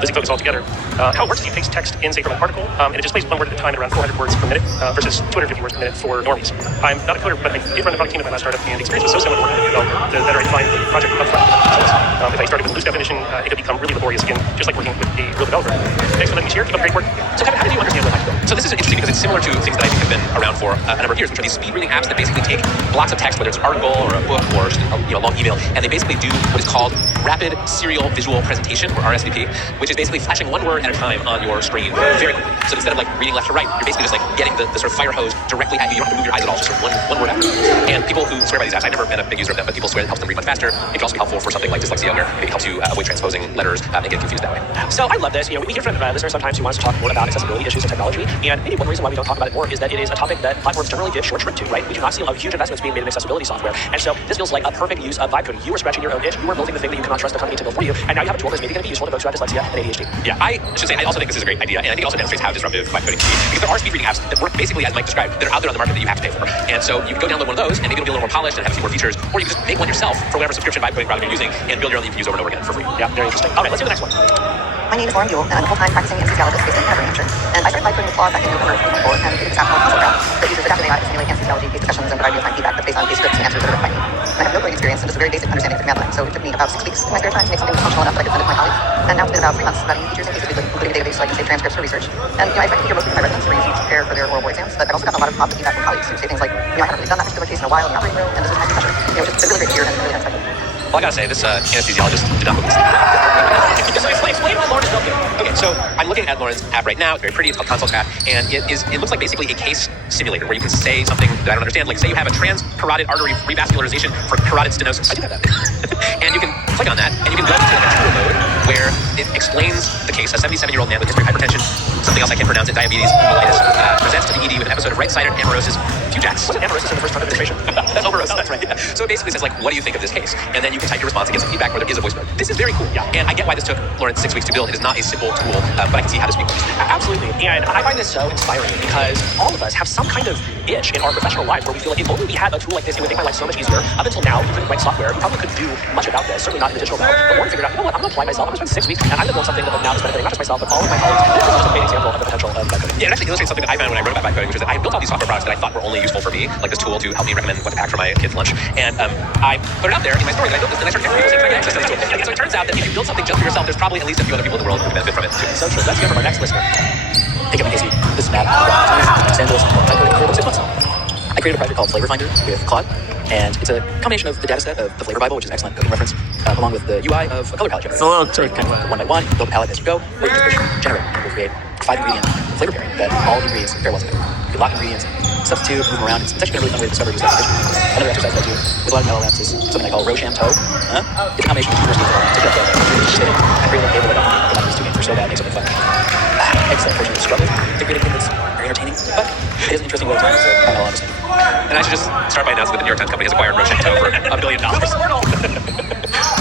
Lizzy focus all together. How it works is you paste text in, say, from a article, and it displays one word at a time at around 400 words per minute versus 250 words per minute for normies. I'm not a coder, but I did run the product team at my last startup, and the experience was so similar to working with a developer. The better I defined the project upfront. If I started with a loose definition, it could become really laborious again, just like working with a real developer. Thanks for letting me share. Keep up great work. So Kevin, how did you understand what Haiku? So this is interesting because it's similar to things that I think have been around for a number of years, which are these speed reading apps that basically take blocks of text, whether it's an article or a book or a long email, and they basically do what is called rapid serial visual presentation, or RSVP, which is basically flashing one word at a time on your screen very quickly. So instead of like reading left to right, you're basically just like getting the sort of fire hose directly at you. You don't have to move your eyes at all, just sort of one word after another. And people who swear by these apps, I've never been a big user of them, but people swear it helps them read much faster. It can also be helpful for something like dyslexia, where maybe it helps you avoid transposing letters and get confused that way. So I love this. We hear from listeners sometimes who want us to talk more about accessibility issues and technology, and maybe one reason why we don't talk about it more is that it is a topic that platforms generally give short shrift to, right? We do not see huge investments being made in accessibility software, and so this feels like a perfect use of vibe coding. You were scratching your own itch, you were building the thing that you cannot trust the company to build for you, and now you have a tool that's maybe going to be useful to folks who have dyslexia and ADHD. Yeah, I should say, I also think this is a great idea, and I think it also demonstrates how disruptive vibe coding can be, because there are speed reading apps that work basically as Mike described, that are out there on the market that you have to pay for. And so you can go download one of those, and maybe it'll be a little more polished and have a few more features, or you can just make one yourself for whatever subscription vibe coding browser you're using, and build your own that you can use over and over again for free. Yeah, very interesting. All right, let's do the next one. My name is Lauren Buell, and I'm a full-time practicing anesthesiologist based in Hanover, New Hampshire. And I started vibe coding with Claude back in November 2024, and created this app called Console Graph that uses adaptive AI to simulate anesthesiology case discussions and provide real-time feedback that's based on case scripts and answers that are written by me. And I have no coding experience and just a very basic understanding of command line, so it took me about 6 weeks in my spare time to make something functional enough that I could send it to my colleagues. And now it's been about 3 months studying features and cases weekly, including a database so I can save transcripts for research. And I expect to hear mostly from my residents who are using it to prepare for their oral board exams, but I've also gotten a lot of positive feedback from colleagues who say things like, I haven't really done that particular case in a while in the operating room, and this is time pressure. Which is really great to hear and really unexpected. Well, I gotta say, this anesthesiologist did not look this. Explain what Lauren is building. Okay, so I'm looking at Lauren's app right now. It's very pretty. It's called Console Graph, and it looks like basically a case simulator where you can say something that I don't understand. Like, say you have a transcarotid artery revascularization for carotid stenosis. I do have that. And you can click on that, and you can go into a tool mode where it explains the case. A 77-year-old man with history of hypertension, something else I can't pronounce, and diabetes mellitus, presents to the ED with an episode of right-sided amaurosis fugax. Wasn't amaurosis in the first part of administration? That's overosis. That's right. Yeah. So it basically says, like, what do you think of this case? And then you can type your response and get some feedback, where there is a voice mode. This is very cool. Yeah. And I get why this took Lauren 6 weeks to build. It is not a simple tool, but I can see how to speak. Absolutely. And I find this so inspiring because all of us have some kind of itch in our professional lives where we feel like if only we had a tool like this, it would make my life so much easier. Up until now, you couldn't write software. You probably couldn't do much about this, certainly not in the digital realm. But Lauren figured out, you know what, I'm going to apply myself. I'm going to spend 6 weeks, and I'm going to build something that will now is benefiting not just myself, but all of my colleagues. This is just a great example of the potential of vibe coding. Yeah, it actually illustrates something that I found when I wrote about vibe coding, which is that I built all these software products that I thought were only useful for me, like this tool to help me recommend what to pack for my kids' lunch. And I put it out there in my story that I built this, and I started getting people saying, can I get access to this tool? And so it turns out that if you build something just for yourself, there's probably at least a few other people in the world who can benefit from it too. So true. Let's hear from our next listener. Hey, Kevin Casey. This is Matt. Los Angeles. I've been coding for 6 months now. I created a project called Flavor Finder with Claude, and it's a combination of the data set of the Flavor Bible, which is an excellent coding reference, along with the UI of a color palette generator. So kind of one by one, build a palette as you go, or you just push generate. We'll create 5-ingredient flavor pairing that all ingredients pair well together. You can lock ingredients, substitute, move them around. It's actually been a really fun way to discover just like fish. Another exercise that I do with a lot of LLMs is something I call Rochambeau. It's a combination of two words together. I create a table that these two names are so bad, it makes something fun. Excellent version of struggle to create a thing that's very entertaining, but it is an interesting way to find a lot of stuff. And I should just start by announcing that the New York Times company has acquired Rochambeau for $1 billion.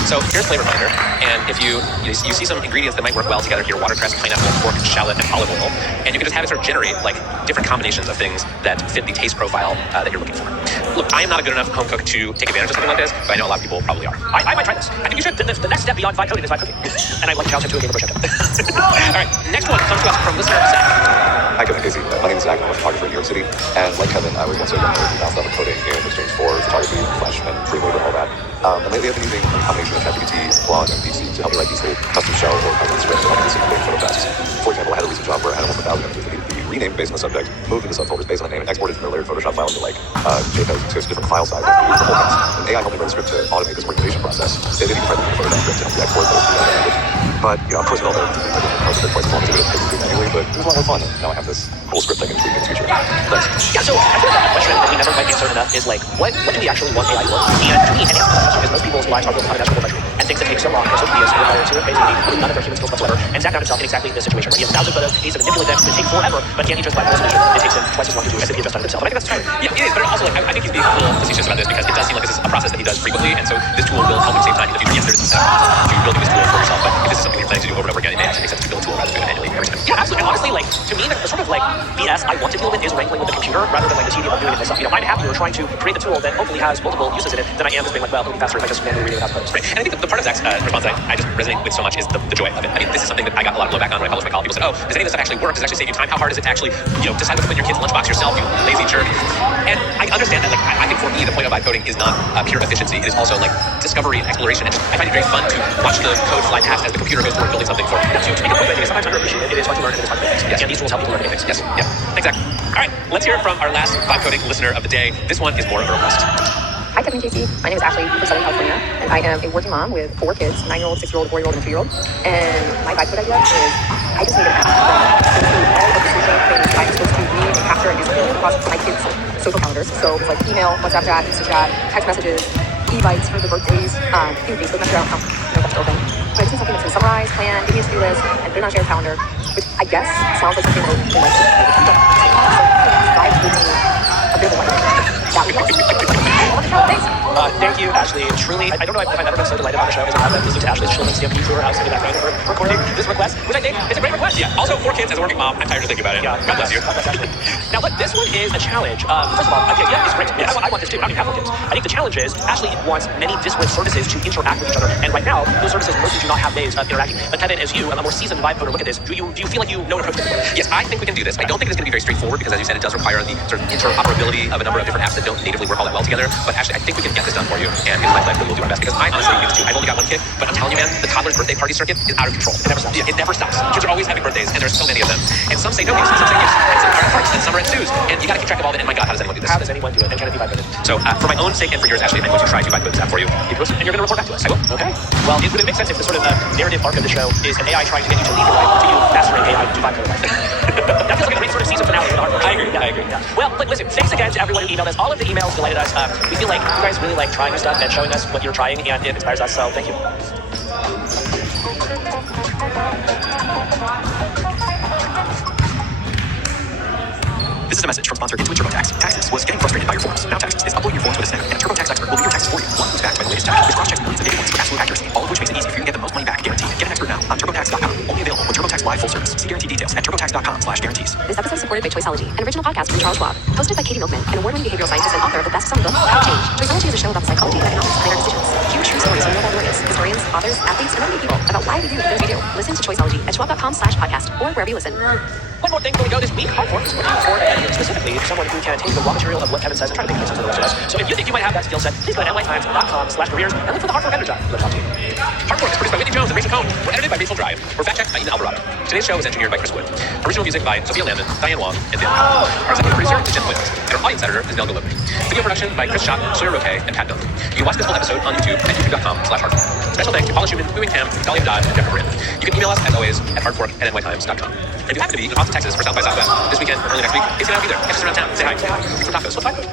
So here's Flavor Finder, and if you see some ingredients that might work well together here: watercress, pineapple, pork, shallot, and olive oil, and you can just have it sort of generate like different combinations of things that fit the taste profile that you're looking for. Look, I am not a good enough home cook to take advantage of something like this, but I know a lot of people probably are. I might try this. I think you should. The next step beyond vibe coding is vibe cooking, and I'd like to challenge him to a game of Rochambeau. All right, next one comes to us from listener Zach. Hi, Kevin Casey. My name is Zach. I'm a photographer in New York City. And like Kevin, I was once a young nerd who bounced out of coding in exchange for photography, Flash, and free labor and all that. And lately I've been using a combination of ChatGPT, Claude, and DeepSeek to help me write these little custom shell or Python scripts to help me simulate photo tasks. For example, I had a recent job where I had almost 1,000 images that needed to be renamed based on the subject, moved into subfolders based on the name, and exported from a layered Photoshop file into like JPEGs to different file sizes. The whole mess. And AI helped me write a script to automate this organization process. They didn't even try to make a Photoshop script to help me export those to that language. But, of course, with all the parts of it twice as long as it would have taken to do manually, but it was a lot more fun. And now I have this cool script I can tweak in the future. Thanks. Yeah, so I feel like a question that we never quite answered enough is like, what do we actually want AI for? And to me, any question, because most people's lives are built on a natural metric, and things that take so long are so tedious, and require zero creativity, none of their human skills whatsoever. And Zach found himself in exactly this situation, where he has 1,000 photos, he needs to manipulate them, that take forever, but can't he just buy the solution? It takes him twice as long to do as if he had just done it himself. And I think that's true. Yeah, it is, but also like I think he's being a little facetious about this because it does seem like this is a process that he does frequently, and so this tool will help him save time in the future. Yes, there is some setup to building this tool for yourself, but if this is something you're planning to do over and over again, it may actually make sense to build a tool rather than do it manually every time. Yeah, absolutely. And honestly, like, to me, the sort of like BS I want to deal with is wrangling with the computer rather than like the tedium of doing it myself. You know, I'm happier trying to create the tool that hopefully has multiple uses in it than I am just being like, well, it'll be faster if I just manually read it without code. Right. And I think the part of Zach's response that I just resonate with so much is the joy of it. I mean, this is something that I got a lot of blowback on when I published my column. People said, oh, does any of this stuff actually work? Does it actually save you time? How hard is it to actually, decide what to put in your kid's lunchbox yourself, you lazy jerk? And I understand that. Like, I think for me, the point of vibe coding is not pure efficiency. It is also like discovery and exploration. And I find it very fun to watch the code fly past as the computer goes toward building something for me. To make a point, I think it's sometimes underappreciated. It is fun to learn and it is fun to make things. Yes. And these tools help people learn anything. Yes. Yeah. Exactly. All right. Let's hear from our last vibe coding listener of the day. This one is more of a request. Hi, Kevin and Casey. My name is Ashley from Southern California, and I am a working mom with 4 kids, 9-year-old, 6-year-old, 4-year-old, and 2-year-old. And my vibe code idea is I just need an app that can do all of the social things I'm supposed to read, capture, and do something across my kids' social calendars. So it's like email, WhatsApp chat, Insta chat, text messages, e-bites for the birthdays, even Facebook Messenger. I don't know if that's still a thing. But I just need something that's going to summarize, plan, give me a to-do list, and put it on a shared calendar, which I guess sounds like something that would be like to do. So vibe with me a bit of a life. That would be awesome. Thanks. Thank you, Ashley. Truly, I don't know if I've ever been so delighted on the show as I have been listening to Ashley's children's CMP tour house in the background for recording this request, which I think is a great request. Yeah. Also, 4 kids as a working mom. I'm tired just thinking about it. Yeah, God bless you. God bless Ashley. Now, look, this one is a challenge. First of all, okay, yeah, it's great. Yeah, I want this too. I mean, have 4 kids. I think the challenge is Ashley wants many disparate services to interact with each other, and right now, those services mostly do not have ways of interacting. But Kevin, as you, a more seasoned vibe coder, look at this. Do you feel like you know an approach to this? Yes, I think we can do this. I don't think it's going to be very straightforward because, as you said, it does require the sort of interoperability of a number of different apps that don't natively work all that well together. But actually, I think we can get this done for you, and in my life, we'll do our best because I honestly use too. I've only got 1 kid, but I'm telling you, man, the toddler's birthday party circuit is out of control. It never stops. Yeah, it never stops. Kids are always having birthdays, and there's so many of them. And some say no use, and some say use. And some are at parties, and some are at zoos. And you got to keep track of all of it. And my God, how does anyone do this? How does anyone do it? And can it be vibe coded? So, for my own sake and for yours, Ashley, I'm going to try to vibe code this app for you. And you're going to report back to us. I will. Okay. Well, would it make sense if the sort of narrative arc of the show is an AI trying to get you to leave your life to you mastering AI to vibe code life? That feels like a great sort of season finale of the hard work. I agree. Yeah, I agree. Yeah. Well, look, listen, thanks again to everyone who emailed us. All of the emails delighted us. We feel like you guys really like trying new stuff and showing us what you're trying, and it inspires us, so thank you. This is a message from sponsor Intuit TurboTax. Taxes was getting frustrated by your forms. Now Taxes is uploading your forms with a snap, and a TurboTax expert will do your taxes for you. One goes back by the latest tax, which cross-checks millions of data points for absolute accuracy, all of which makes it easy for you to get the most money back guaranteed. Get an expert now on TurboTax.com. Only available with TurboTax Live full service. See guarantee details at TurboTax.com/guarantees. This episode is supported by Choiceology, an original podcast from Charles Schwab. Hosted by Katie Milkman, an award-winning behavioral scientist and author of the best-selling book, How to Change. Choiceology is a show about the psychology of economics behind our decisions. Hear true stories from real-world lawyers, historians, authors, athletes, and everyday people about why we do the things we do. Listen to Choiceology at schwab.com/podcast or wherever you listen. One more thing before we go this week, Hardfork is looking for an editor, specifically someone who can take the raw material of what Kevin says and try to make it into the rest of us. So if you think you might have that skill set, please go to nytimes.com/careers and look for the Hardfork editor job. Let's talk to you. Hardfork is produced by Whitney Jones and Rachel Cohn. We're edited by Rachel Drive. We're fact-checked by Ethan Alvarado. Today's show was engineered by Chris Wood. Original music by Sophia Landon, Diane Wong, and Dan Powell. Our executive producer is Jen Williams. And our audience editor is Nelga Logan. Video production by Chris Schott, Sawyer Roque, and Pat Dunn. You can watch this full episode on YouTube at youtube.com/hardfork. Special thanks to Paula Schumann, Louis Ham, Dahlia Dodd, and Jeffrey Brandon. You can email us, as always, at hardfork@nytimes.com. If you happen to be in Austin, Texas for South by Southwest this weekend or early next week, Casey and I will be there. Catch us around town. Say hi. Get some tacos. What's vibe code?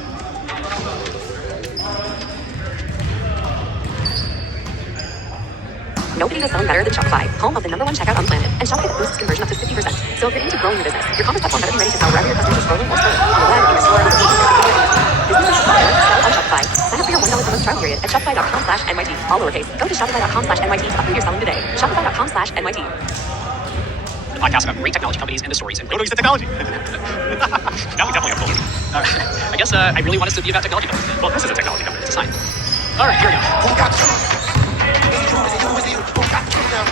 Nobody is selling better than Shopify, home of the #1 checkout on the planet. And Shopify boosts conversion up to 50%. So if you're into growing your business, your commerce platform better be ready to sell wherever your customers are scrolling or scrolling. On the web, in your store, on the businesses sell on Shopify. Sign up for your $1 per month trial period at shopify.com/NYT. All lowercase. Go to shopify.com/NYT to upgrade your selling today. Shopify.com/NYT. The podcast about great technology companies and the stories and No, you said technology. Now we definitely have culture. I guess I really want us to be about technology companies. Well, this is a technology company. It's a sign. All right, here we go. Who got you? Is it you? Is it you? Is it you? Who got you now?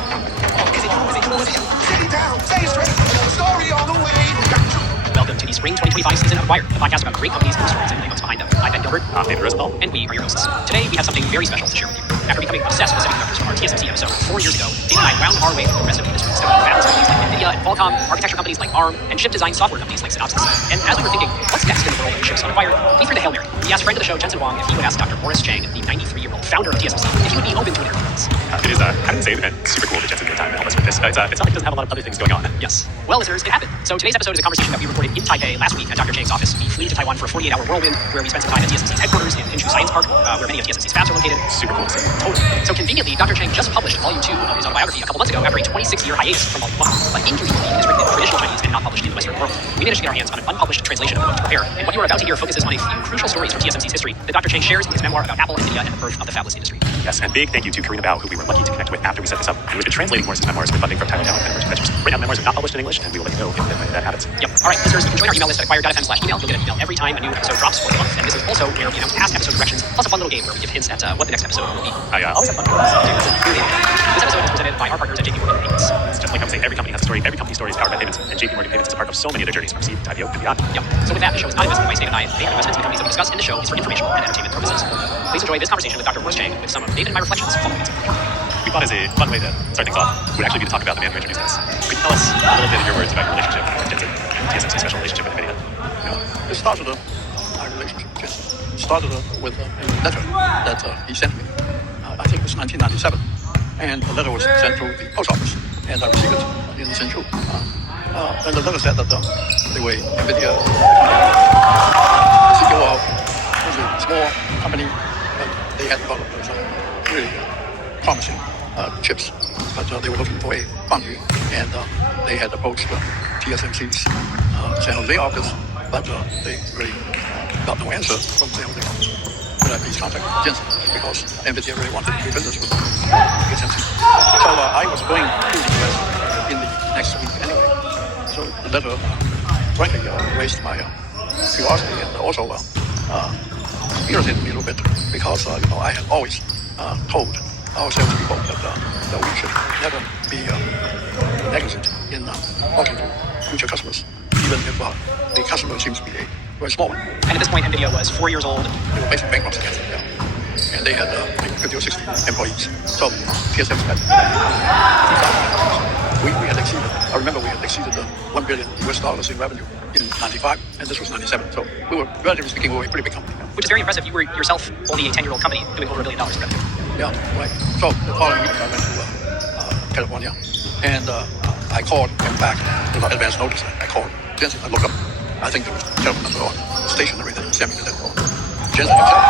Is it you? Is it you? Is it you? Sit it down. Say it straight. Another story on the way. Who got you? Welcome to the Spring 2025 season of Wired, the podcast about great companies and the stories and the folks behind them. I'm Ben Gilbert. I'm David Rosenthal. And we are your hosts. Today, we have something very special to share with you. After becoming obsessed with semiconductors from our TSMC episode 4 years ago, Dave and I wound our way through the rest of the industry, studying fabulous companies like NVIDIA and Qualcomm, architecture companies like ARM, and chip design software companies like Synopsys. And as we were thinking, what's next in the world of chips on Wired, we threw the Hail Mary. We asked friend of the show, Jensen Huang, if he would ask Dr. Morris Chang, the 93-year-old founder of TSMC, if he would be open to an interview with us. It is, I didn't say it, and super cool that Jensen took time to help us with this. It's not like it doesn't have a lot of other things going on. Yes. Well, listeners, it happened. So today's episode is a conversation that we recorded in Taipei last week at Dr. Chang's office. We flew to Taiwan for a 48-hour whirlwind, where we spent some time at TSMC's headquarters in Hsinchu Science Park, where many of TSMC's fabs are located. Super cool to see. Totally. So conveniently, Dr. Chang just published Volume 2 of his autobiography a couple months ago after a 26-year hiatus from Volume 1. But inconveniently, it is written in traditional Chinese and not published in the Western world. We managed to get our hands on an unpublished translation of the book to prepare, and what you are about to hear focuses on a few crucial stories from TSMC's history that Dr. Chang shares in his memoir about Apple, NVIDIA, and the birth of the fabless industry. Yes, and big thank you to Karina Bao, who we were lucky to connect with after we set this up, and who has been translating Morris's memoirs with funding from Taiwan Talent and Emerging Ventures. Right now, the memoirs are not published in English, and we will let you know if that happens. Yep. All right, listeners, you can join our email list at acquire.fm/email. You'll get an email every time a new episode drops once a month. And this is also where we have past episode directions, plus a fun little game where we give hints at what the next episode will be. I always have fun with this. This episode is presented by our partners at JP Morgan Payments. It's just like I'm saying, every company has a story. Every company's story is powered by payments, and JP Morgan Payments is a part of so many other journeys from seed to IPO and beyond. Yep. So with that, the show is not investment advice. David and I make investments in the companies that we discuss in the show is for informational and entertainment purposes. Please enjoy this conversation with Dr. Horace Chang with some of David and my reflections following its We thought as a fun way to start things off would actually be to talk about the man who introduced us. Could you tell us a little bit in your words about your relationship with Jensen and TSMC's special relationship with NVIDIA? It started my relationship with Jensen. It started with a letter that he sent me. I think it was 1997. And the letter was sent to the post office. And I received it in Zhengzhou. And the letter said that they were NVIDIA CEO of a small company, but they had developed some really promising chips. But they were looking for a foundry, and they had approached TSMC's San Jose office, but they really got no answer from San Jose office. Could I please contact Jensen, because NVIDIA really wanted to do business with TSMC. So I was going to the US in the next week anyway. So the letter, frankly, raised my curiosity and also irritated me a little bit, because I had always told our salespeople that we should never be negligent in talking to future customers, even if the customer seems to be a very small one. And at this point, NVIDIA was 4 years old. They were basically bankruptcy, and they had maybe 50 or 60 employees. So TSMC had we had exceeded. I remember we had exceeded the $1 billion in revenue in '95, and this was '97. So we were, relatively speaking, we were a pretty big company. Which is very impressive. You were yourself only a 10-year-old company doing over $1 billion in revenue. Yeah, right. So the following week I went to California, and I called him back without advance notice. I called Jensen. I looked up. I think there was a telephone number on stationery that sent me to that call. Jensen himself,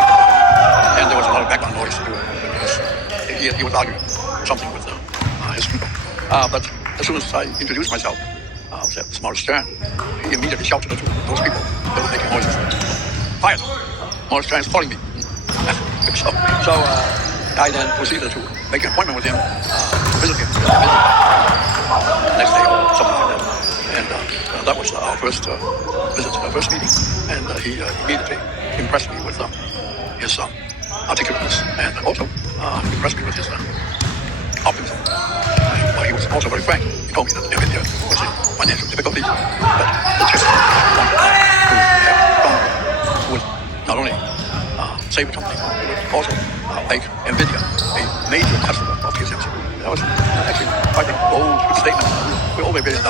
and there was a lot of background noise because he was arguing something with his people. But as soon as I introduced myself, I was at Morris Chang. He immediately shouted to those people that were making noises, "Fire them! Morris Chang is calling me." So I then proceeded to make an appointment with him to visit him next day or something like that. And that was our first visit, our first meeting. And he immediately impressed me with his articulateness, and also impressed me with his optimism. But he was also very frank. He told me that NVIDIA was in financial difficulty, but the chip wanted to have fun would not only save the company, it would also make NVIDIA a major customer of TSMC. That was actually quite a bold statement. We're over $1 billion.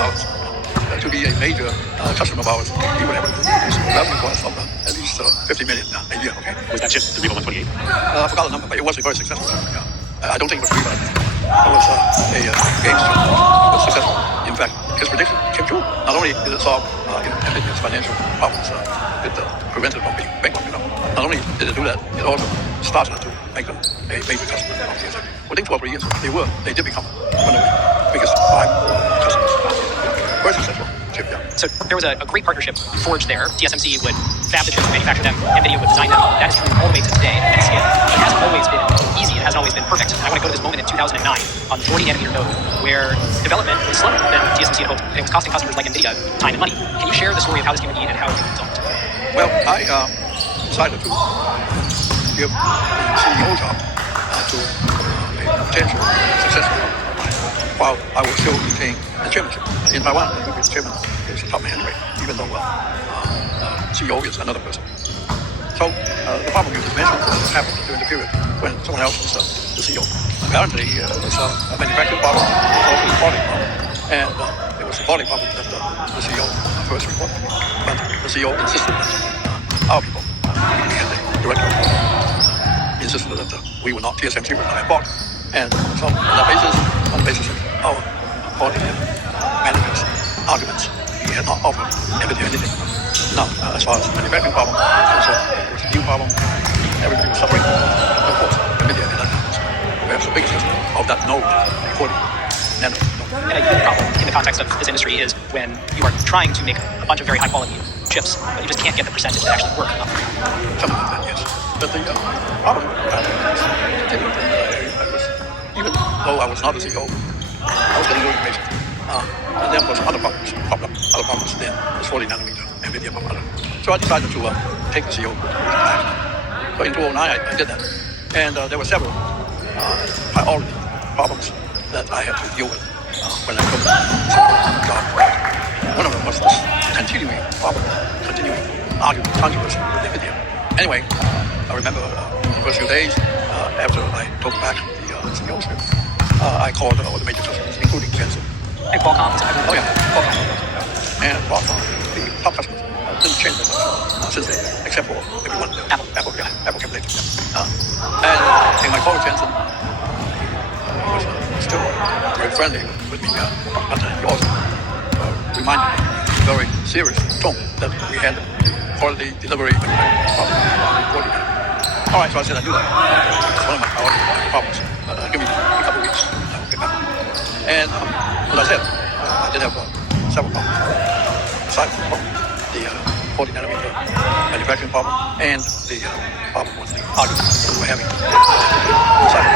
To be a major customer of ours, we would have to produce revenue for us of at least $50 million a year. Okay. Was that chip the Reba 128? I forgot the number, but it was a very successful chip. Yeah. I don't think it was Reba. It was a game chip. It was successful. In fact, his prediction came true. Not only did it solve NVIDIA's financial problems, it prevented from being bankrupt. Not only did it do that, it also started to make them a major customer of TSMC. Within 12 years, they did become one of the biggest 5 customers of TSMC. Very successful chip, yeah. So there was a great partnership forged there. TSMC would fab the chips, manufacture them, NVIDIA would design them. That is true all the way to today at scale. It hasn't always been easy. It hasn't always been perfect. I want to go to this moment in 2009 on the 40-nanometer node where development was slower than TSMC had hoped. It was costing customers like NVIDIA time and money. Can you share the story of how this came to be and how it resolved? Well, I decided to give the CEO job to a potential successor while I was still retaining the chairmanship. In Taiwan, the previous chairman is the top man anyway, even though CEO is another person. So the problem you just mentioned happened during the period when someone else was the CEO. Apparently, it was a manufacturing problem, it was also a quality problem, and it was the quality problem that the CEO first reported. But the CEO insisted that our people, we and the director, insisted that we were not, TSMC would not have bought. And so on the basis of our quality manager's arguments, he had not offered NVIDIA anything. Now, as far as the manufacturing problem is concerned, it was a new problem. Everybody was suffering. Of course, NVIDIA had perhaps the biggest of that node, the 40 nanometer node. And a unique problem in the context of this industry is when you are trying to make a bunch of very high-quality chips, but you just can't get the percentage that actually work enough. Something like that, yes. But the problem continued. Even though I was not the CEO, I was getting no information. And then, of course, problems popped up, other problems. Then this 40 nanometer NVIDIA popped up. So I decided to take the CEO back. So in 2009, I did that. And there were several priority problems that I had to deal with when I took the job. One of them was this continuing argument, controversy with NVIDIA. Anyway, I remember the first few days after I took back the CEOship, I called all the major customers, including Jensen. And Qualcomm is Oh yeah, Qualcomm. And Qualcomm, the top customers, didn't change that much since then, except for maybe one. Apple came later. And in my call with Jensen, he was still very friendly with me, but he also reminded me in a very serious tone that we had quality delivery problem. All right, so I said I knew that. It's one of my priority problems. Give me a couple of weeks, I will get back. And as I said, I did have several problems. Aside from the 40 nanometer manufacturing problem and the problem with the argument that we were having. Aside from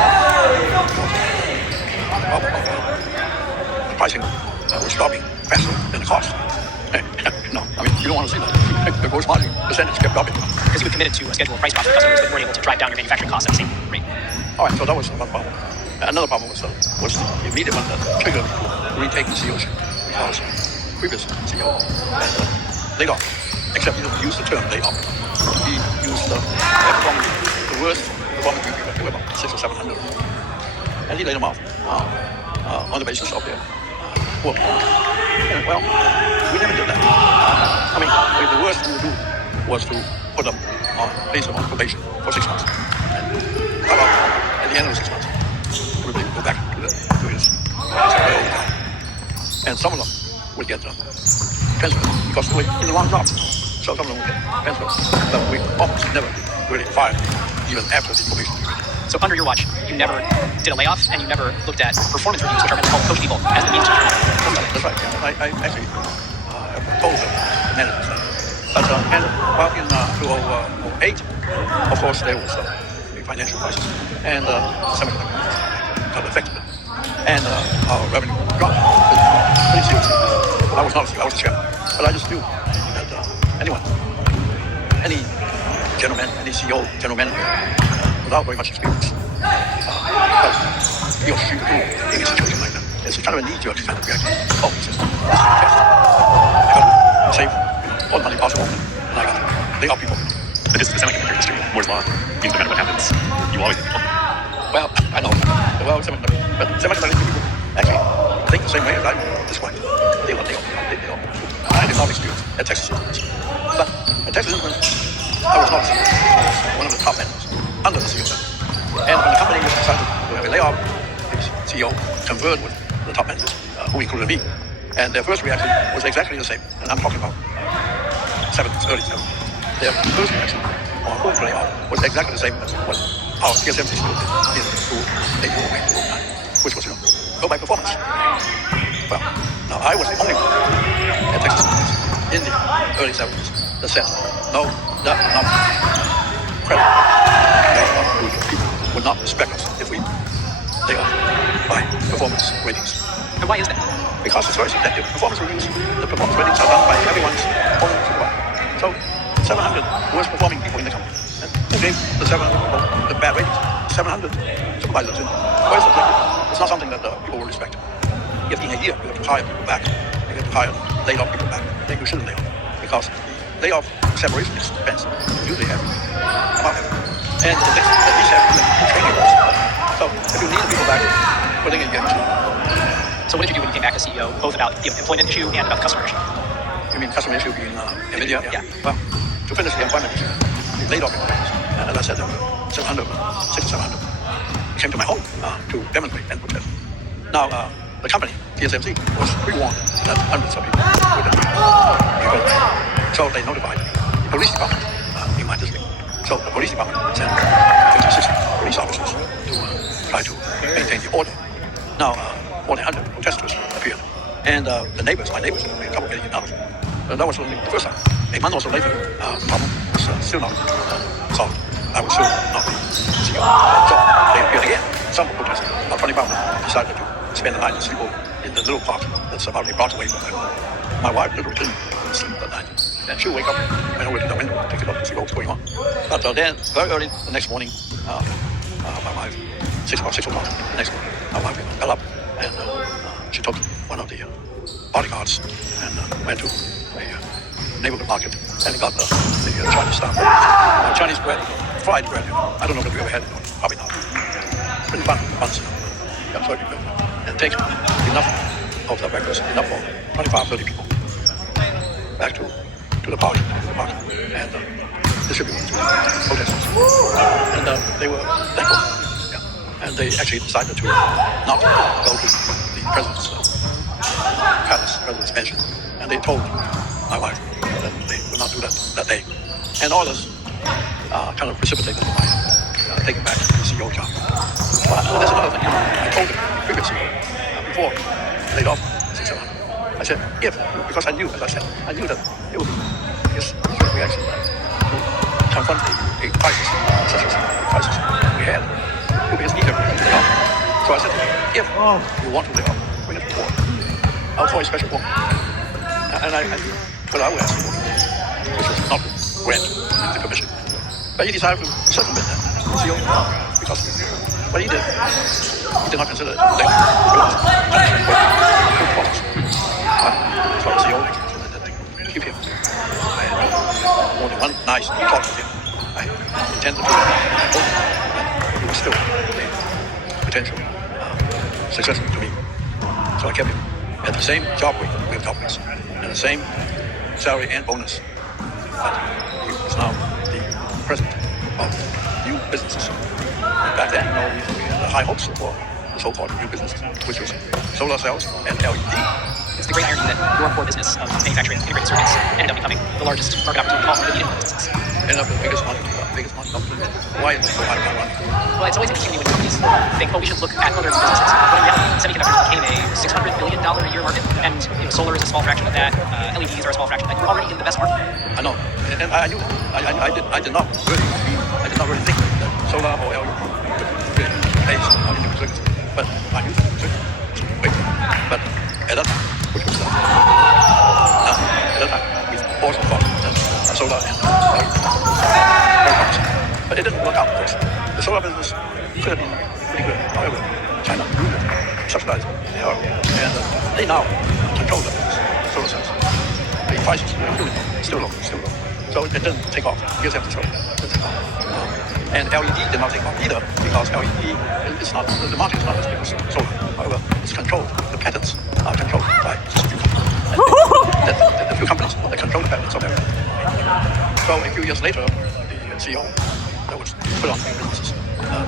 the problem of the pricing was dropping faster than the cost. No, I mean, you don't want to see that. The gross margin percentage kept dropping. because you were committed to a schedule of price drops for customers, but you weren't able to drive down your manufacturing costs at the same rate. All right, so that was one problem. Another problem was the immediate one that triggered me to retake the CEOship because previous CEO laid off, except he didn't use the term laid off. He used the worst performing people, there were about 600 or 700, and he laid them off on the basis of their work. And, well, we never did that. I mean, the worst we would do was to put them on, place them on probation for 6 months. And at the end of the 6 months, we would go back to his old guy. And some of them would get transferred because they were in the wrong job. So some of them would get transferred. But we almost never really fired even after the probation period. So under your watch, you never did a layoff, and you never looked at performance reviews, which are meant to help coach people as the means to turn around. That's right. Yeah. I actually told the managers that. But and well, in 2008, of course, there was a financial crisis, and semiconductor got affected, and our revenue dropped pretty seriously. I was not a CEO, I was a chairman, but I just knew that any gentleman, any CEO, general manager, without very much experience, but he or she would do in a situation like that. It's kind of a knee-jerk kind of reaction. Oh, this is a test. I got to save all the money possible, and I got to lay off people. But this is the semiconductor industry. Moore's law means no matter what happens, you always need people. Well, I know. Well, but semiconductor people actually think the same way as I described. They all. I did not experience at Texas Instruments. But at Texas Instruments, I was not one of the top managers under the CEO. And when the company decided to have a layoff, the CEO conferred with the top managers, who included me. And their first reaction was exactly the same. And I'm talking about early 70s. Their first reaction on who to lay off was exactly the same as what our TSMC still did in 2008, which was, go by performance. Well, now I was the only one at Texas in the early 70s that said, no, that would not be credible. People would not respect us if we lay off by performance ratings. And why is that? Because it's very subjective. Performance reviews, the performance ratings are done by everyone's own supervisor. So 700 worst performing people in the company. And who gave the 700 people the bad ratings? 700 supervisors. Very subjective. It's not something that people will respect. If in a year you have to hire people back, you have to hire laid off people back, then you shouldn't lay off. Because the layoff separation expense usually have about it. And the things at least have training costs. So if you need people back, putting in your So what did you do when you came back as CEO, both about the employment issue and about the customer issue? You mean customer issue being NVIDIA? Yeah. Well, to finish the employment issue, we laid off employees. And as I said, 600 or 700 came to my home to demonstrate and protest. Now, the company, TSMC, was pre-warned that hundreds of people would be killed. So they notified the police department in my district. So the police department sent 50, 60 police officers to try to maintain the order. Now, more than 100 protesters appeared. And my neighbors had trouble getting it out. That was only the first time. A month or so later, the problem was still not solved. I was still not the CEO. So they appeared again. Some protesters, about 20 decided to spend the night and sleep over. in the little park that's about a block away from there. My wife literally didn't sleep that night. And she'll wake up, went over to the window, take a look and see what was going on. But then, very early the next morning, my wife, 6 o'clock the next morning, my wife got up and she took one of the bodyguards and went to a neighborhood market and got the Chinese stuff. Chinese bread, fried bread. I don't know if you ever had it, probably not. Pretty fun, yeah, so and take enough of the breakfast, enough for 25, 30 people. Back to the park, and distribute it to the protesters. And they were thankful. Yeah. And they actually decided to not go to the president's palace, president's mansion. And they told my wife that they would not do that day. And all this kind of precipitated my taking back the CEO job. But that's another thing. I told them previously, before I laid off 6 7. I said, because I knew, as I said, I knew that it would be his reaction to confront a crisis such as the crisis we had. It would be his eager to lay off. So I said, if you want to lay off, bring it to court. I'll call a special court. And I knew what I would ask for, which was not to grant the permission. But he decided to circumvent that CEO because what he did not consider it like good cause. As far as the old to keep him. I had more than one nice talk with him. I intended to hope that he was still a potential successor to me. So I kept him at the same job with companies and the same salary and bonus. But he was now the president of new businesses. And back then, we had high hopes for the so-called new businesses, which was solar cells and LED. It's the great irony that your core business of manufacturing integrated circuits ended up becoming the largest market opportunity of all the medium businesses. Ended up the biggest money company. Why is it so high money? Well, it's always interesting when companies think, we should look at other businesses. But in reality, semiconductors became a $600 billion a year market, and solar is a small fraction of that. LEDs are a small fraction of that. You're already in the best market. I know, and I knew that. I did not really think that solar or LED could really pay on individual circuits. But I knew that wait. But at that time, which was we also thought that solar and very promising. But it didn't work out, of course. The solar business could have been pretty good. However, China subsidized the oil, and they now control the solar cells. The prices were still low. So it didn't take off. You just have to show it. And LED did not take off either, because LED is not, the market is not as big as solar. However, it's controlled. The patents are controlled by just a few companies. The few companies that control the patents of everything. So a few years later, the CEO that was put on new businesses